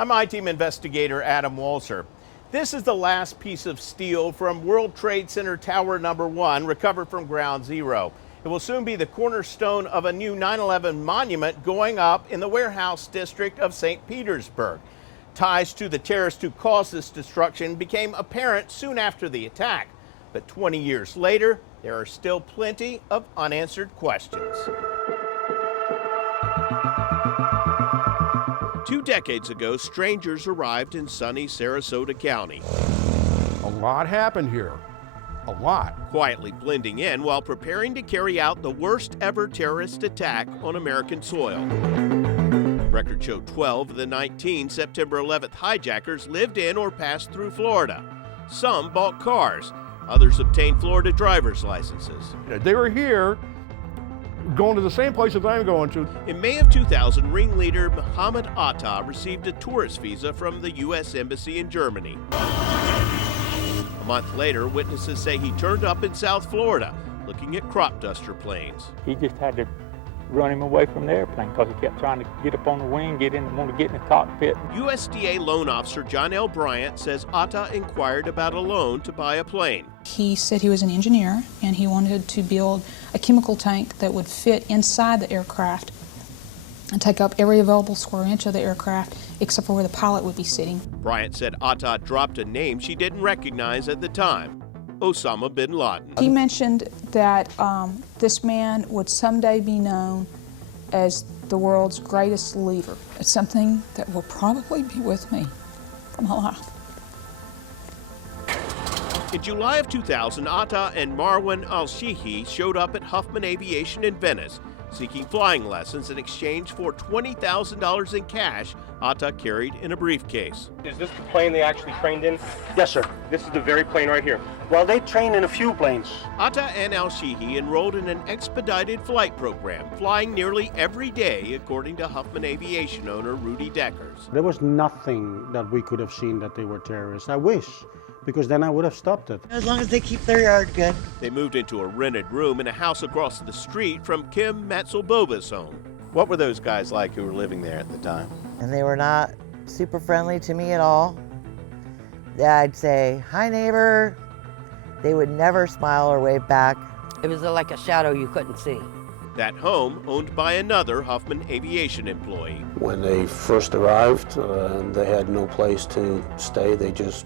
I'm I-Team investigator Adam Walser. This is the last piece of steel from World Trade Center Tower Number 1 recovered from Ground Zero. It will soon be the cornerstone of a new 9/11 monument going up in the warehouse district of St. Petersburg. Ties to the terrorists who caused this destruction became apparent soon after the attack. But 20 years later, there are still plenty of unanswered questions. 2 decades ago, strangers arrived in sunny Sarasota County. A lot happened here. A lot. Quietly blending in while preparing to carry out the worst ever terrorist attack on American soil. Records show 12 of the 19 September 11th hijackers lived in or passed through Florida. Some bought cars. Others obtained Florida driver's licenses. They were here going to the same places I'm going to. In May of 2000, ringleader Mohammed Atta received a tourist visa from the U.S. Embassy in Germany. A month later, witnesses say he turned up in South Florida looking at crop duster planes. He just had to run him away from the airplane because he kept trying to get up on the wing, want to get in the cockpit. USDA loan officer John L. Bryant says Atta inquired about a loan to buy a plane. He said he was an engineer and he wanted to build a chemical tank that would fit inside the aircraft and take up every available square inch of the aircraft except for where the pilot would be sitting. Bryant said Atta dropped a name she didn't recognize at the time: Osama bin Laden. He mentioned that this man would someday be known as the world's greatest leader. It's something that will probably be with me for my life. In July of 2000, Atta and Marwan al-Shihi showed up at Huffman Aviation in Venice, seeking flying lessons in exchange for $20,000 in cash Atta carried in a briefcase. Is this the plane they actually trained in? Yes, sir. This is the very plane right here. Well, they train in a few planes. Atta and al-Shihi enrolled in an expedited flight program, flying nearly every day, according to Huffman Aviation owner Rudy Deckers. There was nothing that we could have seen that they were terrorists. I wish, because then I would have stopped it. As long as they keep their yard good. They moved into a rented room in a house across the street from Kim Matzelbova's home. What were those guys like who were living there at the time? And they were not super friendly to me at all. I'd say, "Hi, neighbor." They would never smile or wave back. It was like a shadow you couldn't see. That home owned by another Huffman Aviation employee. When they first arrived, they had no place to stay. They just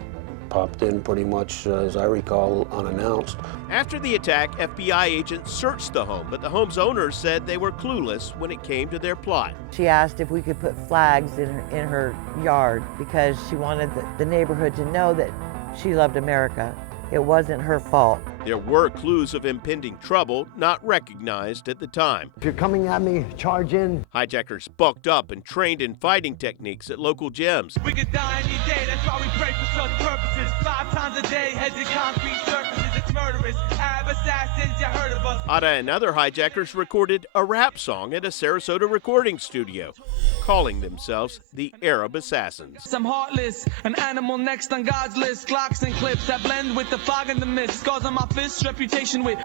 popped in pretty much, as I recall, unannounced. After the attack, FBI agents searched the home, but the home's owners said they were clueless when it came to their plot. She asked if we could put flags in her yard because she wanted the neighborhood to know that she loved America. It wasn't her fault. There were clues of impending trouble not recognized at the time. If you're coming at me, charge in. Hijackers bulked up and trained in fighting techniques at local gyms. We could die any day, that's why we pray for such purposes. 5 times a day, heads in concrete surfaces, it's murderous. Arab assassins, you heard of us. Atta and other hijackers recorded a rap song at a Sarasota recording studio, calling themselves the Arab Assassins. I'm heartless, an animal next on God's list. Glocks and clips that blend with the fog and the mist. Scars on my fist, reputation with.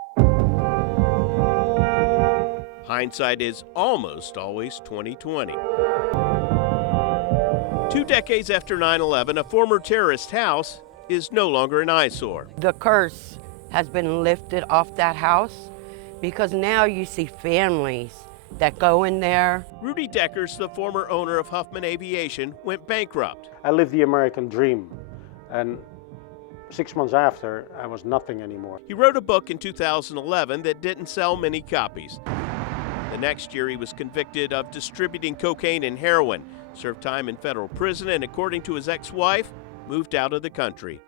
Hindsight is almost always 20/20. 2 decades after 9/11, a former terrorist house is no longer an eyesore. The curse has been lifted off that house because now you see families that go in there. Rudy Deckers, the former owner of Huffman Aviation, went bankrupt. I lived the American dream, and 6 months after, I was nothing anymore. He wrote a book in 2011 that didn't sell many copies. The next year, he was convicted of distributing cocaine and heroin, served time in federal prison, and according to his ex-wife, moved out of the country.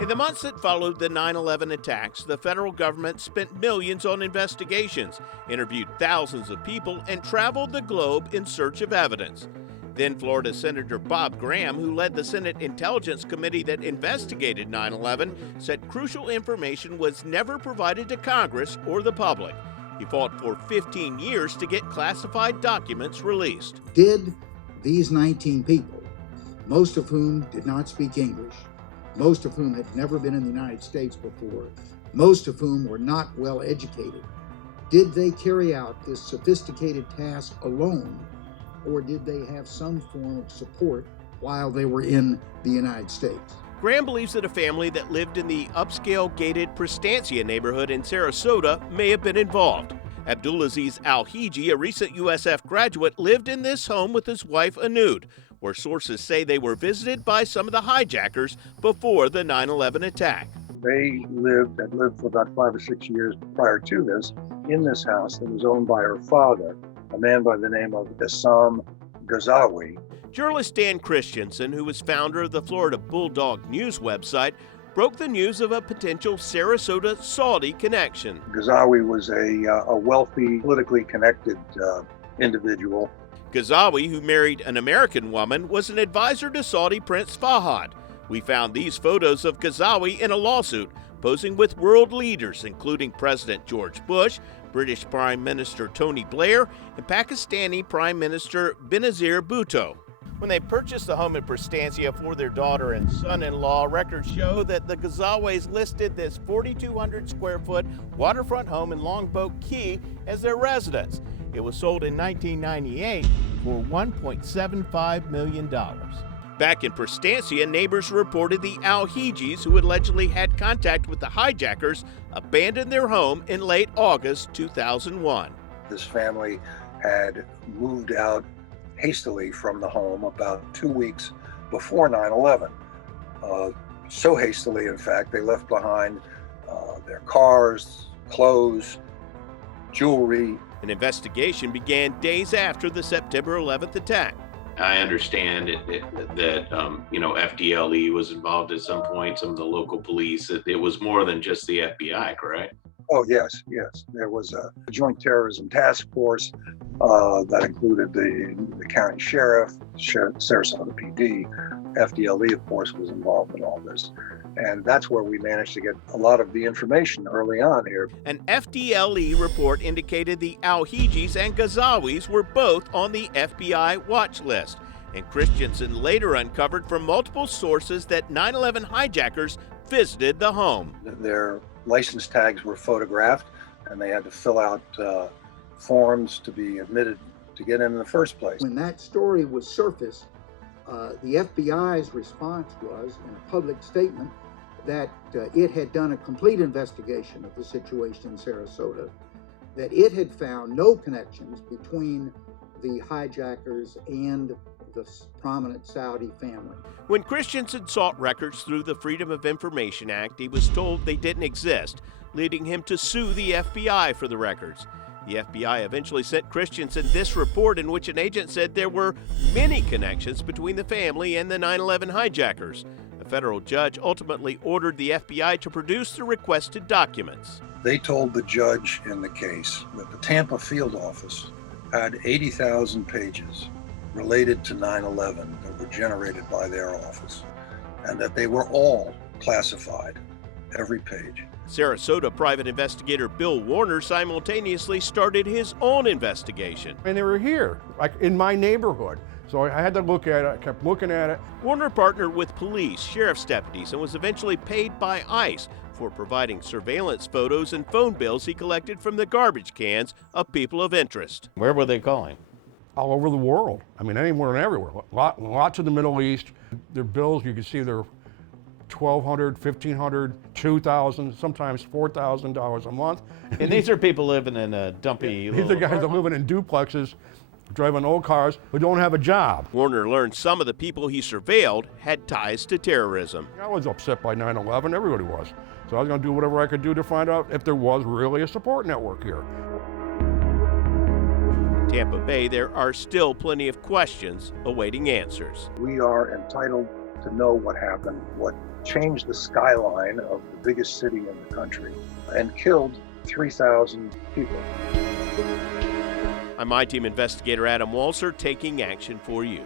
In the months that followed the 9/11 attacks, the federal government spent millions on investigations, interviewed thousands of people, and traveled the globe in search of evidence. Then Florida Senator Bob Graham, who led the Senate Intelligence Committee that investigated 9/11, said crucial information was never provided to Congress or the public. He fought for 15 years to get classified documents released. Did these 19 people, most of whom did not speak English, most of whom had never been in the United States before, most of whom were not well educated, did they carry out this sophisticated task alone, or did they have some form of support while they were in the United States? Graham believes that a family that lived in the upscale gated Prestancia neighborhood in Sarasota may have been involved. Abdulaziz Al-Hiji, a recent USF graduate, lived in this home with his wife Anud, where sources say they were visited by some of the hijackers before the 9/11 attack. They had lived for about 5 or 6 years prior to this in this house that was owned by her father, a man by the name of Issam Ghazawi. Journalist Dan Christensen, who was founder of the Florida Bulldog News website, broke the news of a potential Sarasota Saudi connection. Ghazawi was a wealthy, politically connected individual. Ghazawi, who married an American woman, was an advisor to Saudi Prince Fahad. We found these photos of Ghazawi in a lawsuit, posing with world leaders, including President George Bush, British Prime Minister Tony Blair, and Pakistani Prime Minister Benazir Bhutto. When they purchased the home in Prestancia for their daughter and son-in-law, records show that the Ghazawis listed this 4,200 square foot waterfront home in Longboat Key as their residence. It was sold in 1998 for $1.75 million. Back in Prestancia, neighbors reported the Al-Hijis, who allegedly had contact with the hijackers, abandoned their home in late August 2001. This family had moved out hastily from the home about 2 weeks before 9/11. So hastily, in fact, they left behind their cars, clothes, jewelry. An investigation began days after the September 11th attack. I understand that FDLE was involved at some point, some of the local police. It was more than just the FBI, correct? Oh, yes. There was a joint terrorism task force that included the county sheriff, Sarasota PD. FDLE, of course, was involved in all this. And that's where we managed to get a lot of the information early on here. An FDLE report indicated the Al-Hijis and Ghazawis were both on the FBI watch list. And Christensen later uncovered from multiple sources that 9/11 hijackers visited the home. Their license tags were photographed, and they had to fill out forms to be admitted to get in the first place. When that story was surfaced, the FBI's response was, in a public statement, that it had done a complete investigation of the situation in Sarasota, that it had found no connections between the hijackers and the prominent Saudi family. When Christensen sought records through the Freedom of Information Act, he was told they didn't exist, leading him to sue the FBI for the records. The FBI eventually sent Christensen this report in which an agent said there were many connections between the family and the 9/11 hijackers. A federal judge ultimately ordered the FBI to produce the requested documents. They told the judge in the case that the Tampa field office had 80,000 pages related to 9/11 that were generated by their office, and that they were all classified, every page. Sarasota private investigator Bill Warner simultaneously started his own investigation. And they were here, like in my neighborhood. So I had to look at it, I kept looking at it. Warner partnered with police, sheriff's deputies, and was eventually paid by ICE for providing surveillance photos and phone bills he collected from the garbage cans of people of interest. Where were they calling? All over the world. I mean, anywhere and everywhere. Lots of the Middle East. Their bills, you can see they're $1,200, $1,500, $2,000, sometimes $4,000 a month. And these are people living in a dumpy These are guys that live in duplexes, driving old cars, who don't have a job. Warner learned some of the people he surveilled had ties to terrorism. I was upset by 9/11, everybody was. So I was going to do whatever I could do to find out if there was really a support network here. In Tampa Bay, there are still plenty of questions awaiting answers. We are entitled to know what happened, what changed the skyline of the biggest city in the country and killed 3,000 people. I'm I-Team investigator Adam Walser, taking action for you.